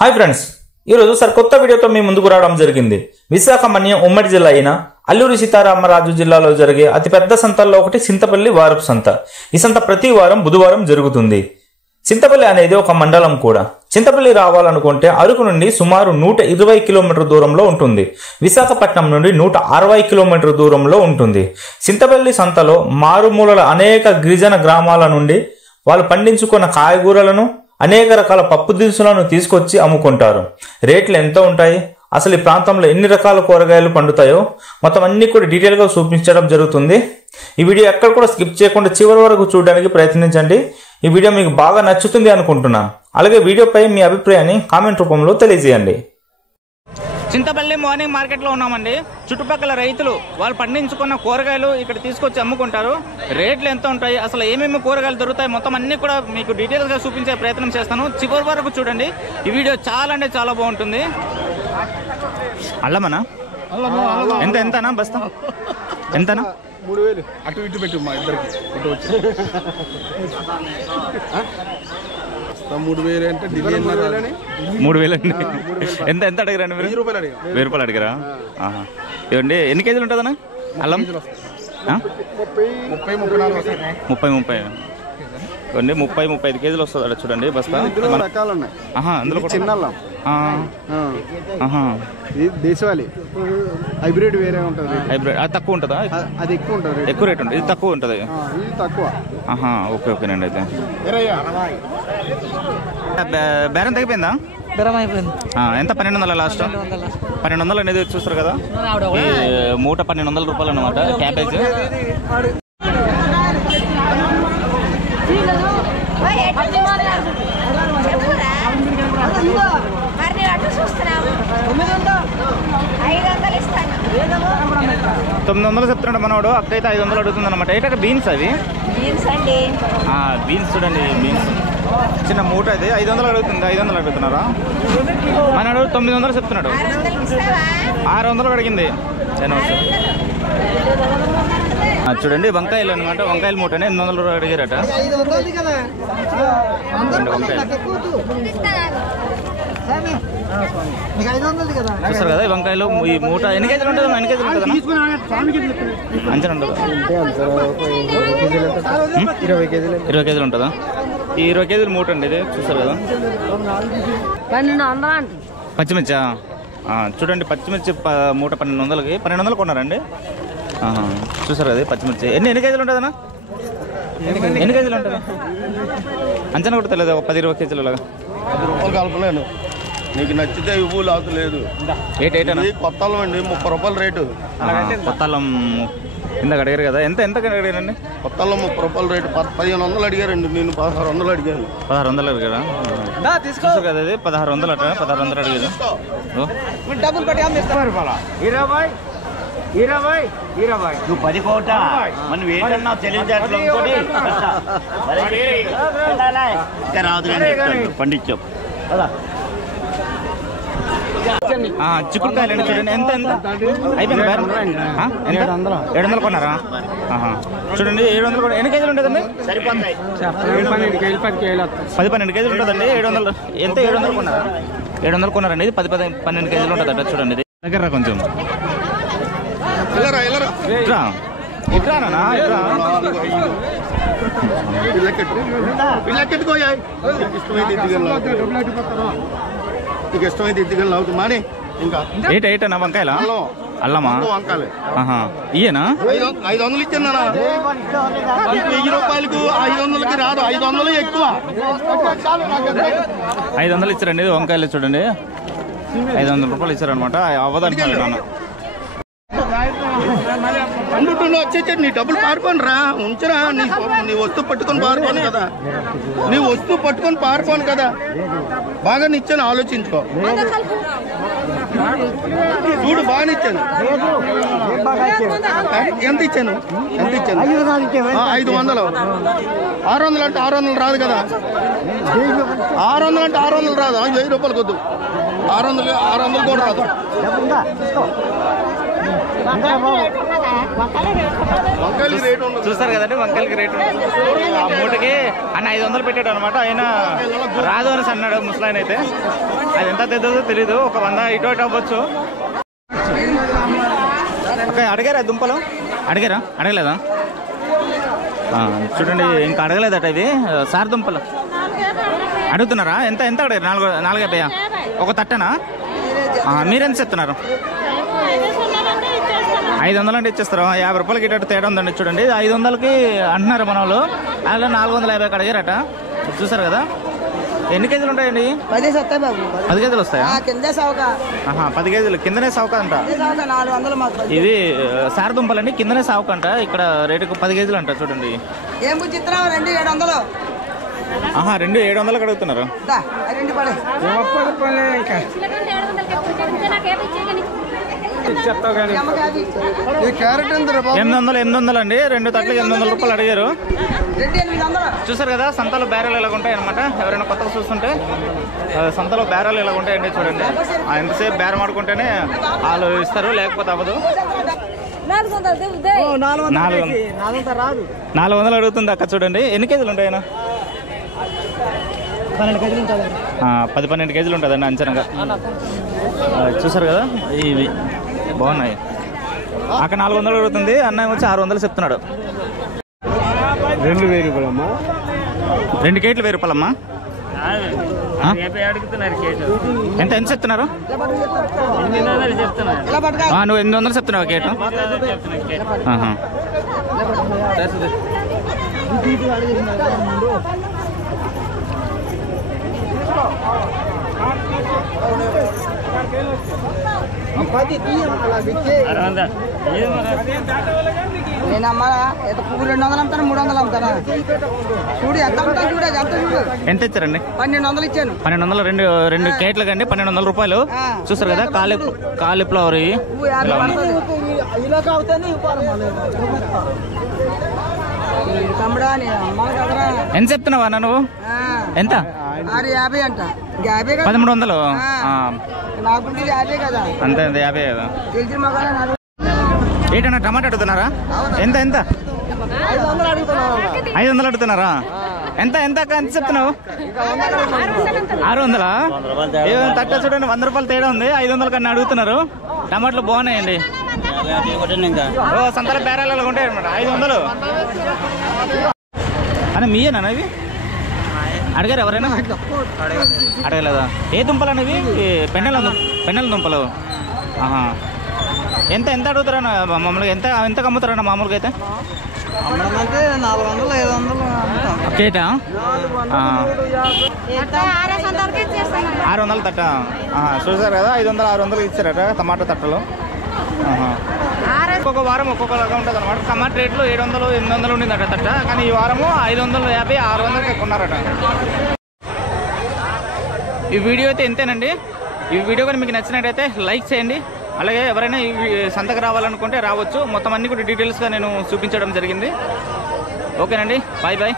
Hi friends, ఈరోజు సరికొత్త వీడియోతో మీ ముందుకు రావడం జరిగింది. విశాఖ మన్యం ఉమ్మడి జిల్లా అయిన అల్లూరి సీతారామరాజు జిల్లాలో జరిగే అతిపెద్ద సంతల్లో ఒకటి చింతపల్లి వారపు సంత. ఈ సంత ప్రతి వారం బుధవారం జరుగుతుంది. చింతపల్లి అనేది ఒక మండలం కూడా. చింతపల్లి రావాలనుకుంటే అరకు నుండి సుమారు 120 కిలోమీటర్ దూరంలో ఉంటుంది. విశాఖపట్నం నుండి 160 కిలోమీటర్ దూరంలో ఉంటుంది. చింతపల్లి సంతలో మారుమూలల అనేక గిరిజన గ్రామాల నుండి వాళ్ళు పండించుకున్న కాయగూరలను, అనేక రకాల పప్పు దినుసులను తీసుకొచ్చి అమ్ముకుంటారు. రేట్లు ఎంత ఉంటాయి, అసలు ఈ ప్రాంతంలో ఎన్ని రకాల కూరగాయలు పండుతాయో మొత్తం అన్ని కూడా డీటెయిల్గా చూపించడం జరుగుతుంది. ఈ వీడియో ఎక్కడ కూడా స్కిప్ చేయకుండా చివరి వరకు చూడడానికి ప్రయత్నించండి. ఈ వీడియో మీకు బాగా నచ్చుతుంది అనుకుంటున్నాను. అలాగే వీడియోపై మీ అభిప్రాయాన్ని కామెంట్ రూపంలో తెలియజేయండి. చింతపల్లి మార్నింగ్ మార్కెట్లో ఉన్నామండి. చుట్టుపక్కల రైతులు వాళ్ళు పండించుకున్న కూరగాయలు ఇక్కడ తీసుకొచ్చి అమ్ముకుంటారు. రేట్లు ఎంత ఉంటాయి, అసలు ఏమేమి కూరగాయలు దొరుకుతాయి, మొత్తం అన్ని కూడా మీకు డీటెయిల్గా చూపించే ప్రయత్నం చేస్తాను. చివరి వరకు చూడండి. ఈ వీడియో చాలా అంటే చాలా బాగుంటుంది. అల్లమనా ఎంతనా బస్తా ఎంతనా? 3000 అటు ఇటు పెట్టు మా ఇద్దరికి ఇటు వచ్చి 3000 అంటే 3000 అండి. ఎంత ఎంత అడిగారండి మీరు? 1000 రూపాయలు అడిగారా? ఇవ్వండి. ఎన్ని కేజీలు ఉంటుందన్నా అల్లం? 30 ఇవ్వండి. 35 కేజీలు వస్తుంది అక్కడ చూడండి బస్తా. రకాలు ఉన్నాయి. అందులో చిన్న అల్లం, ఇది దేశవాళీ హైబ్రిడ్ వేరే ఉంటుంది. హైబ్రిడ్ అది తక్కువ ఉంటుందా? అది ఎక్కువ ఉంటుంది, ఎక్కువ రేట్ ఉంటుంది. ఇది తక్కువ ఉంటుంది, ఇది తక్కువ. ఓకే ఓకేనండి. అయితే బేరం తగ్గిపోయిందా? ఎంత? 1200 లాస్ట్. 1200 అనేది చూస్తారు కదా, మూట 1200 రూపాయలు అనమాట క్యాబేజ్. $900 చెప్తున్నాడు మనవాడు. అక్కడైతే 500 అడుగుతుంది అనమాట. ఏంటంటే బీన్స్ అవి బీన్స్ చూడండి. బీన్స్ చిన్న మూట అయితే 500 అడుగుతుంది. 500 అడుగుతున్నారా? మనవాడు 900 చెప్తున్నాడు. 600 అడిగింది. చూడండి వంకాయలు అనమాట. వంకాయల మూటనే 800 అడిగారట. చూస్తారు కదా ఈ వంకాయలు. ఈ మూట ఎన్ని కేజీలు ఉంటుంది? ఎన్ని కేజీలు ఉంటుంది? అంచనా ఉండదు. 20 కేజీలు ఉంటుందా? ఈ 20 కేజీలు మూట అండి ఇది. చూస్తారు కదా పచ్చిమిర్చా. చూడండి పచ్చిమిర్చి మూట 1200కి 1200 కొన్నారండి. చూసారు కదా పచ్చిమిర్చి. ఎన్ని కేజీలు ఉంటుందన్నా? ఎన్ని కేజీలు ఉంటుంది అంచనా కూడా తెలియదు. 10-20 కేజీలు లాగా. 10 రూపాయలు కలపలేను. నీకు నచ్చితే ఇవ్వు, లాదు లేదు. కొత్త అల్లం అండి, 30 రూపాయలు రేటు. కొత్త అల్లం ఇందాక అడిగారు కదా. ఎంత అడిగారండి? కొత్త అల్లం 30 రూపాయలు రేటు. 1500 అడిగారండి, నేను 1600 అడిగాను. 1600 అడిగారా? చూసారు కదా అది 1600 అట. 1600 అడిగారు. 20 నువ్వు 10 కోట మనం ఏంటన్నా తెలియజేయట్లు ఇంకా రాదు కానీ పండించావు. చిక్కుడుకాయలు చూడండి. ఎంత అయిపోయింది? 700 కొన్నారా? చూడండి 700. ఎన్ని కేజీలు ఉంటుందండి? సరిపోతాయి. 10-12 కేజీలు ఉంటుందండి. 700 ఎంత? 700 కొన్నారా? 700 కొన్నారండి. ఇది 10-12 కేజీలు ఉంటుంది అట. చూడండి ఇది దగ్గర కొంచెం ఇష్టమైతే ఎత్తుకెళ్ళి అవుతుంది మానే. ఇంకా ఏటన్నా వంకాయలా? అల్లమా? వంకాయలు ఇయ్యనా? 500 ఇచ్చాను. 1000 రూపాయలకు 500కి రాదు. 500 ఎక్కువ. 500 ఇచ్చారండి వంకాయలు. చూడండి 500 రూపాయలు ఇచ్చారనమాట. అవ్వదంటున్నాను నాన్న. వచ్చేది నీ డబ్బులు పారిపోను రా. ఉంచరా, నీ వస్తువు పట్టుకొని పారిపోను కదా. నీ వస్తువు పట్టుకొని పారిపోను కదా. బాగా నిచ్చాను, ఆలోచించుకో. చూడు బాగా ఇచ్చాను. ఎంత ఇచ్చాను? 500. 600 అంటే 600 రాదు కదా. 600 అంటే 600 రాదు. 1000 రూపాయలు కొద్దు. 600 కూడా రాదు. వంకాయలకి రేట్ ఉండదు. చూస్తారు కదండి, వంకాయలకి రేటు ఆ మూటకి అన్న 500 పెట్టాడు అనమాట. ఆయన రాదు అనేసి అన్నాడు ముసలాయన అయితే. అది ఎంత తెద్దదో తెలీదు, ఒక 100 ఇటు అటు అవ్వచ్చు. ఓకే, అడిగారా దుంపలు? అడగలేదా? చూడండి, ఇంకా అడగలేదట ఇవి సార్ దుంపలు అడుగుతున్నారా? ఎంత అడిగారు? 450 ఒక తట్టనా? మీరెంత చెప్తున్నారు? 500 అంటే ఇచ్చేస్తారు. 50 రూపాయలకి ఇటు తేడా ఉందండి. చూడండి, 500కి అంటున్నారు మన వాళ్ళు, అలా 450 అడిగారట. చూసారు కదా. ఎన్ని కేజీలు ఉంటాయండి? 10 వస్తాయి బాబు. 10 కేజీలు వస్తాయా? 10 కేజీలు కిందనే సావుక అంట. ఇది సార్ దుంపలండి, కిందనే సావుక అంట. ఇక్కడ రేటుకు 10 కేజీలు అంట. చూడండి, ఏం చిత్రం 2,700. 2,700కి అడుగుతున్నారు. 800 అండి. 2 తట్లకి 800 రూపాయలు అడిగారు. చూసారు కదా, సంతలో బేరాలు ఎలాగ ఉంటాయి అనమాట. ఎవరైనా కొత్తగా చూస్తుంటే సంతలో బేరాలు ఎలాగ ఉంటాయండి. చూడండి, ఎంతసేపు బేరం ఆడుకుంటేనే వాళ్ళు ఇస్తారు, లేకపోతే అవ్వదు. 400 అడుగుతుంది అక్క. చూడండి, ఎన్ని కేజీలు ఉంటాయి? 10-12 కేజీలు ఉంటుందండి అంచనగా. చూసారు కదా, ఇవి బాగున్నాయి. అక్కడ 400 అడుగుతుంది, అన్నయ్య వచ్చి 600 చెప్తున్నాడు. 2,000 రూపాయలమ్మా. 2 కేట్లు 1000 రూపాయలమ్మా. ఎంత చెప్తున్నారు? నువ్వు 800 చెప్తున్నావు కేటు. నేను అమ్మాలా పువ్వు 200 అమ్ముతాను, 300 అమ్ముతానా? చూడు ఎంత ఉంటా, చూడు ఎంత చూడు. ఎంత ఇచ్చారండి? 1200 ఇచ్చాను. 1200 2 కేట్లు కండి, 1200 రూపాయలు. చూస్తారు కదా, కాలీఫ్లవర్ ఎంత చెప్తున్నావా అన్న నువ్వు? ఎంత? 650 అంట. 1300. నాకు 50 కదా. అంతే, 50 కదా. తెలిసిన మగానే ఏంటన్నా టమాటా అడుగుతున్నారా? ఎంత 500 అడుగుతున్నారా? ఎంత అక్క ఎంత చెప్తున్నావు? 600. ఏమైనా తక్కువ చూడండి, 100 రూపాయలు తేడా ఉంది. 500 కన్నా అడుగుతున్నారు. టమాటాలు బాగున్నాయండి. సంతల బేరాలు ఉంటాయి అనమాట. 500 అని మీయేనా ఇవి? అడిగారు ఎవరైనా? అడగలేదా? ఏ దుంపలు అనేవి? పెన్నెల దుంపలు. ఎంత అడుగుతారా మామూలుగా? ఎంత అమ్ముతారన్న మామూలుగా అయితే? 400, 500 కేటా? 600 తట్ట. చూసారు కదా, 500, 600 ఇచ్చారట టమాటా తట్టలు. ఒక్కొక్క వారం ఒక్కొక్కలాగా ఉంటుంది అనమాట. టమాటా రేట్లు 700, 800 ఉండిందట తట్ట. కానీ ఈ వారము 550, 600 కొన్నారట. ఈ వీడియో అయితే ఇంతేనండి. ఈ వీడియో కానీ మీకు నచ్చినట్టయితే లైక్ చేయండి. అలాగే ఎవరైనా ఈ సంతకు రావాలనుకుంటే రావచ్చు. మొత్తం అన్ని కూడా డీటెయిల్స్గా నేను చూపించడం జరిగింది. ఓకేనండి, బాయ్.